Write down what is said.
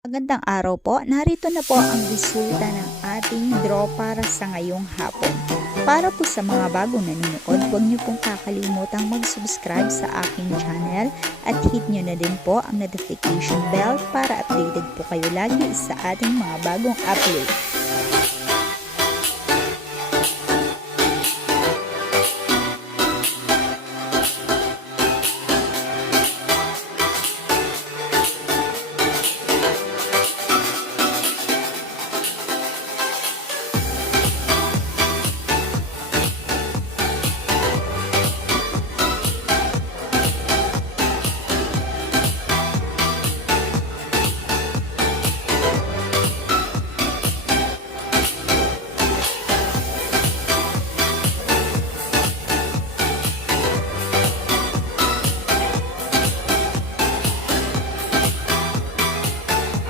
Magandang araw po. Narito na po ang resulta ng ating draw para sa ngayong hapon. Para po sa mga bagong nanonood, huwag niyo pong kakalimutang mag-subscribe sa aking channel at hit niyo na din po ang notification bell para updated po kayo lagi sa ating mga bagong upload.